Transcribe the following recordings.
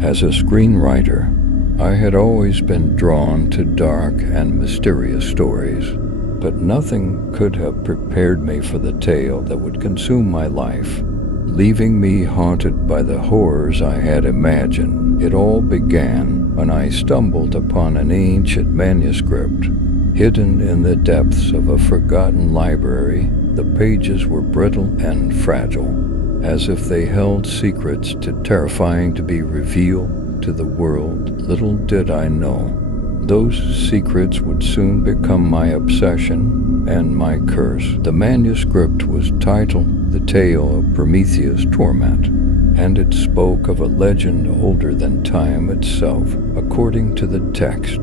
As a screenwriter, I had always been drawn to dark and mysterious stories, but nothing could have prepared me for the tale that would consume my life, leaving me haunted by the horrors I had imagined. It all began when I stumbled upon an ancient manuscript, hidden in the depths of a forgotten library. The pages were brittle and fragile, as if they held secrets too terrifying to be revealed to the world. Little did I know, those secrets would soon become my obsession and my curse. The manuscript was titled The Tale of Prometheus' Torment, and it spoke of a legend older than time itself. According to the text,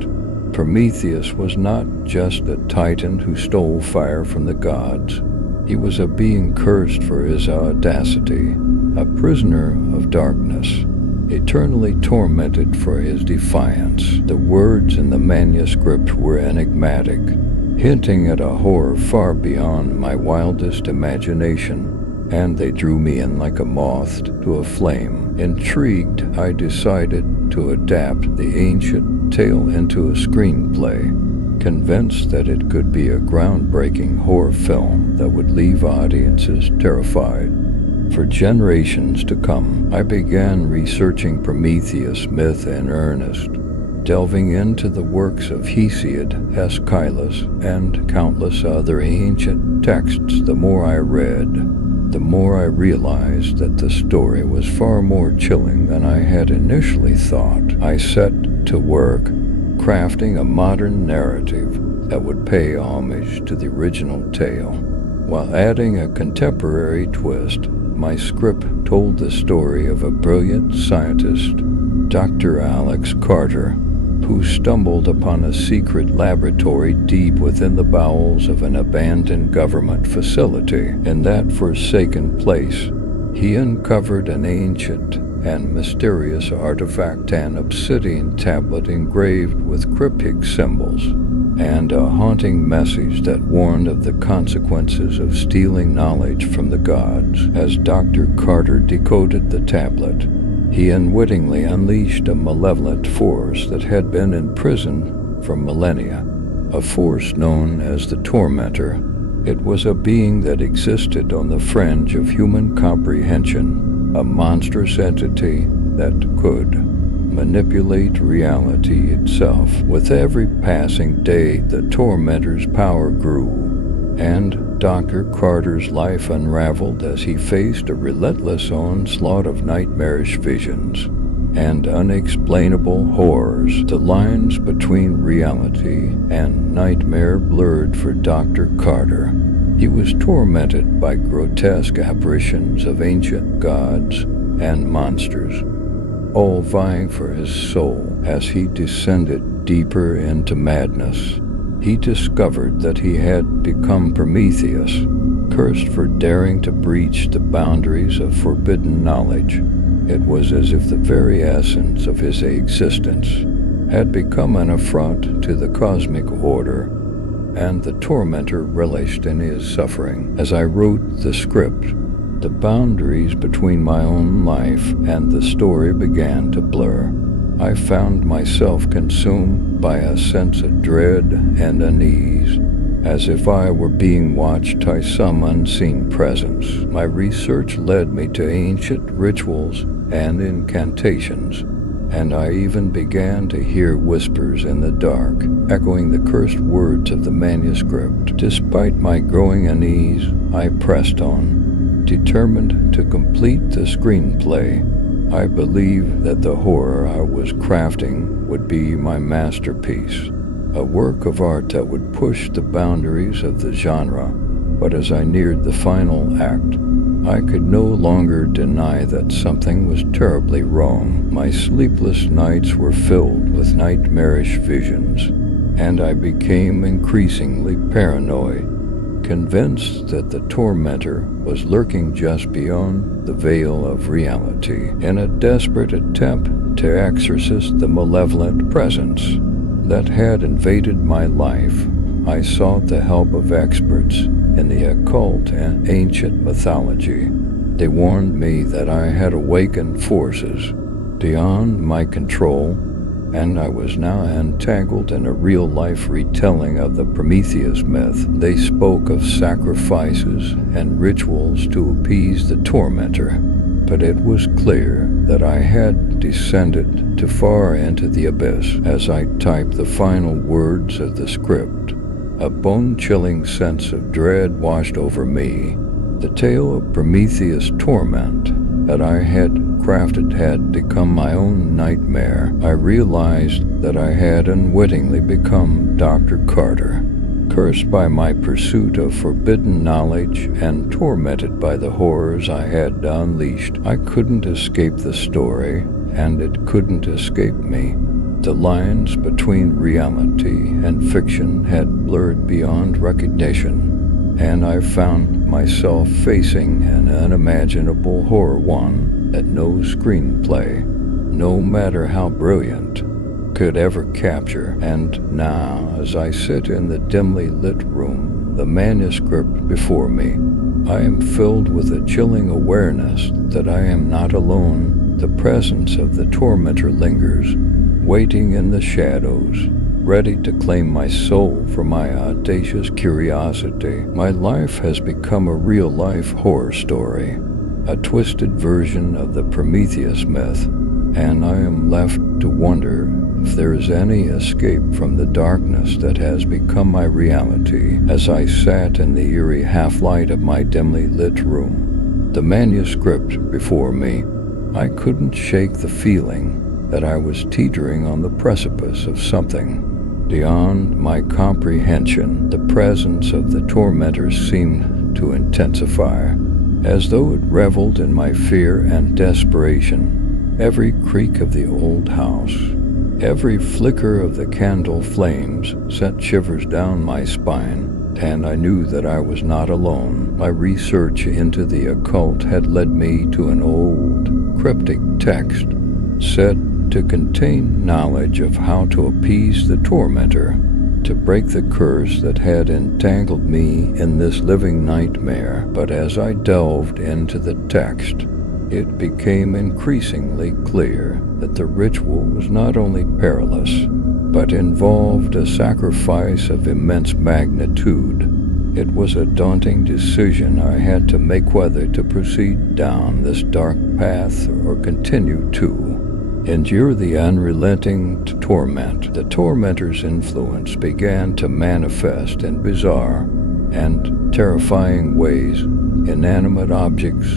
Prometheus was not just a titan who stole fire from the gods. He was a being cursed for his audacity, a prisoner of darkness, eternally tormented for his defiance. The words in the manuscript were enigmatic, hinting at a horror far beyond my wildest imagination, and they drew me in like a moth to a flame. Intrigued, I decided to adapt the ancient tale into a screenplay, convinced that it could be a groundbreaking horror film that would leave audiences terrified. For generations to come, I began researching Prometheus myth in earnest, delving into the works of Hesiod, Aeschylus, and countless other ancient texts. The more I read, the more I realized that the story was far more chilling than I had initially thought. I set to work, crafting a modern narrative that would pay homage to the original tale, while adding a contemporary twist. My script told the story of a brilliant scientist, Dr. Alex Carter, who stumbled upon a secret laboratory deep within the bowels of an abandoned government facility. In that forsaken place, he uncovered an ancient and mysterious artifact, an obsidian tablet engraved with cryptic symbols, and a haunting message that warned of the consequences of stealing knowledge from the gods. As Dr. Carter decoded the tablet, he unwittingly unleashed a malevolent force that had been imprisoned for millennia, a force known as the Tormentor. It was a being that existed on the fringe of human comprehension, a monstrous entity that could manipulate reality itself. With every passing day, the Tormentor's power grew, and Dr. Carter's life unraveled as he faced a relentless onslaught of nightmarish visions and unexplainable horrors. The lines between reality and nightmare blurred for Dr. Carter. He was tormented by grotesque apparitions of ancient gods and monsters, all vying for his soul. As he descended deeper into madness, he discovered that he had become Prometheus, cursed for daring to breach the boundaries of forbidden knowledge. It was as if the very essence of his existence had become an affront to the cosmic order, and the Tormentor relished in his suffering. As I wrote the script, the boundaries between my own life and the story began to blur. I found myself consumed by a sense of dread and unease, as if I were being watched by some unseen presence. My research led me to ancient rituals and incantations, and I even began to hear whispers in the dark, echoing the cursed words of the manuscript. Despite my growing unease, I pressed on, determined to complete the screenplay. I believed that the horror I was crafting would be my masterpiece, a work of art that would push the boundaries of the genre. But as I neared the final act, I could no longer deny that something was terribly wrong. My sleepless nights were filled with nightmarish visions, and I became increasingly paranoid, convinced that the Tormentor was lurking just beyond the veil of reality. In a desperate attempt to exorcise the malevolent presence that had invaded my life, I sought the help of experts in the occult and ancient mythology. They warned me that I had awakened forces beyond my control, and I was now entangled in a real-life retelling of the Prometheus myth. They spoke of sacrifices and rituals to appease the tormentor, but it was clear that I had descended too far into the abyss. As I typed the final words of the script, a bone-chilling sense of dread washed over me. The tale of Prometheus' torment that I had crafted had become my own nightmare. I realized that I had unwittingly become Dr. Carter, cursed by my pursuit of forbidden knowledge and tormented by the horrors I had unleashed. I couldn't escape the story, and it couldn't escape me. The lines between reality and fiction had blurred beyond recognition, and I found myself facing an unimaginable horror, one that no screenplay, no matter how brilliant, could ever capture. And now, as I sit in the dimly lit room, the manuscript before me, I am filled with a chilling awareness that I am not alone. The presence of the tormentor lingers, waiting in the shadows, ready to claim my soul for my audacious curiosity. My life has become a real-life horror story, a twisted version of the Prometheus myth, and I am left to wonder if there is any escape from the darkness that has become my reality. As I sat in the eerie half-light of my dimly lit room, the manuscript before me, I couldn't shake the feeling that I was teetering on the precipice of something beyond my comprehension. The presence of the tormentor seemed to intensify, as though it reveled in my fear and desperation. Every creak of the old house, every flicker of the candle flames sent shivers down my spine, and I knew that I was not alone. My research into the occult had led me to an old, cryptic text said to contain knowledge of how to appease the tormentor, to break the curse that had entangled me in this living nightmare. But as I delved into the text, it became increasingly clear that the ritual was not only perilous, but involved a sacrifice of immense magnitude. It was a daunting decision I had to make, whether to proceed down this dark path or continue to endure the unrelenting torment. The tormentor's influence began to manifest in bizarre and terrifying ways. Inanimate objects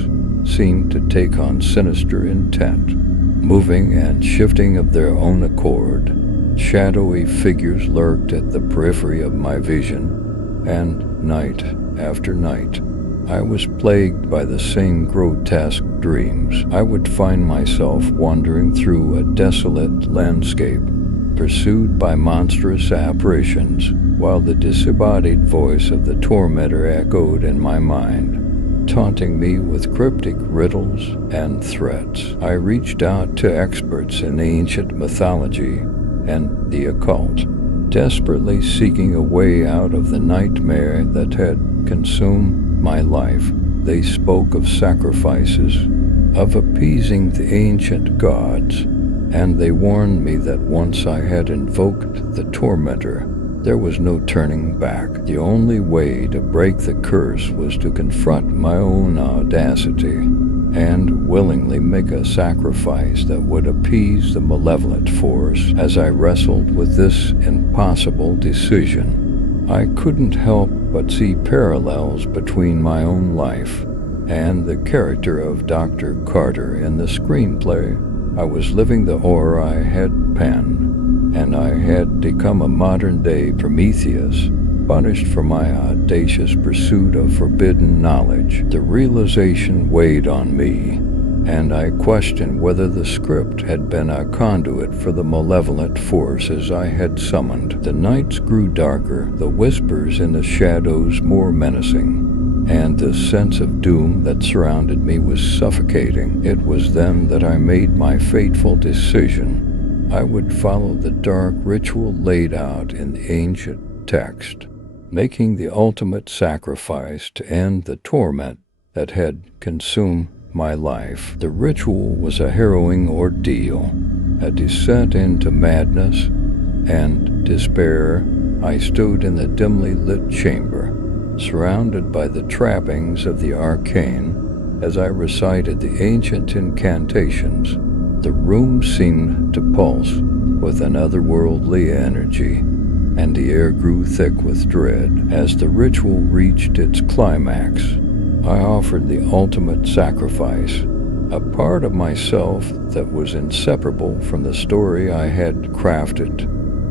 seemed to take on sinister intent, moving and shifting of their own accord. Shadowy figures lurked at the periphery of my vision, and night after night, I was plagued by the same grotesque dreams. I would find myself wandering through a desolate landscape, pursued by monstrous apparitions, while the disembodied voice of the tormentor echoed in my mind, taunting me with cryptic riddles and threats. I reached out to experts in ancient mythology and the occult, desperately seeking a way out of the nightmare that had consumed my life. They spoke of sacrifices, of appeasing the ancient gods, and they warned me that once I had invoked the tormentor, there was no turning back. The only way to break the curse was to confront my own audacity and willingly make a sacrifice that would appease the malevolent force. As I wrestled with this impossible decision, I couldn't help but see parallels between my own life and the character of Dr. Carter in the screenplay. I was living the horror I had penned, and I had become a modern-day Prometheus, punished for my audacious pursuit of forbidden knowledge. The realization weighed on me, and I questioned whether the script had been a conduit for the malevolent forces I had summoned. The nights grew darker, the whispers in the shadows more menacing, and the sense of doom that surrounded me was suffocating. It was then that I made my fateful decision. I would follow the dark ritual laid out in the ancient text, making the ultimate sacrifice to end the torment that had consumed my life. The ritual was a harrowing ordeal, a descent into madness and despair. I stood in the dimly lit chamber, surrounded by the trappings of the arcane. As I recited the ancient incantations, the room seemed to pulse with an otherworldly energy, and the air grew thick with dread. As the ritual reached its climax, I offered the ultimate sacrifice, a part of myself that was inseparable from the story I had crafted.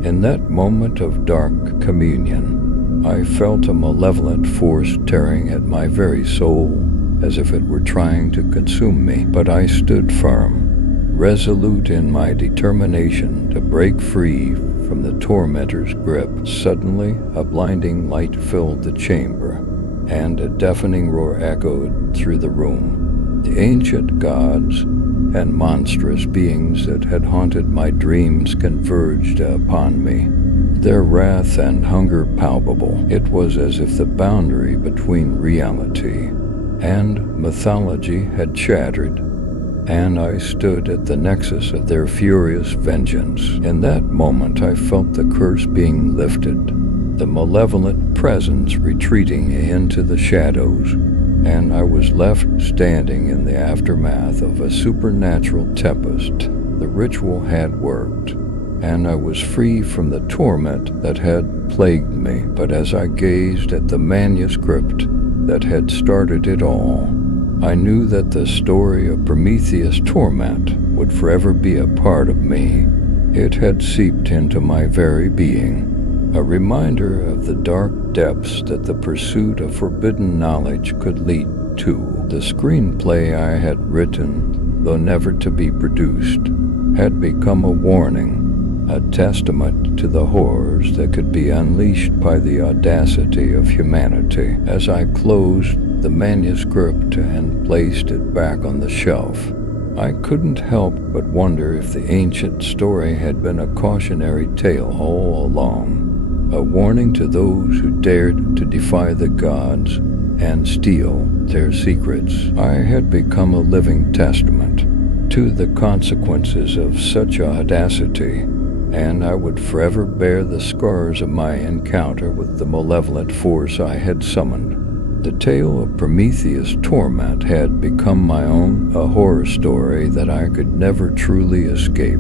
In that moment of dark communion, I felt a malevolent force tearing at my very soul, as if it were trying to consume me. But I stood firm, resolute in my determination to break free from the tormentor's grip. Suddenly, a blinding light filled the chamber, and a deafening roar echoed through the room. The ancient gods and monstrous beings that had haunted my dreams converged upon me, their wrath and hunger palpable. It was as if the boundary between reality and mythology had shattered, and I stood at the nexus of their furious vengeance. In that moment, I felt the curse being lifted, the malevolent presence retreating into the shadows, and I was left standing in the aftermath of a supernatural tempest. The ritual had worked, and I was free from the torment that had plagued me. But as I gazed at the manuscript that had started it all, I knew that the story of Prometheus' torment would forever be a part of me. It had seeped into my very being, a reminder of the dark depths that the pursuit of forbidden knowledge could lead to. The screenplay I had written, though never to be produced, had become a warning, a testament to the horrors that could be unleashed by the audacity of humanity. As I closed the manuscript and placed it back on the shelf, I couldn't help but wonder if the ancient story had been a cautionary tale all along, a warning to those who dared to defy the gods and steal their secrets. I had become a living testament to the consequences of such audacity, and I would forever bear the scars of my encounter with the malevolent force I had summoned. The tale of Prometheus' torment had become my own, a horror story that I could never truly escape.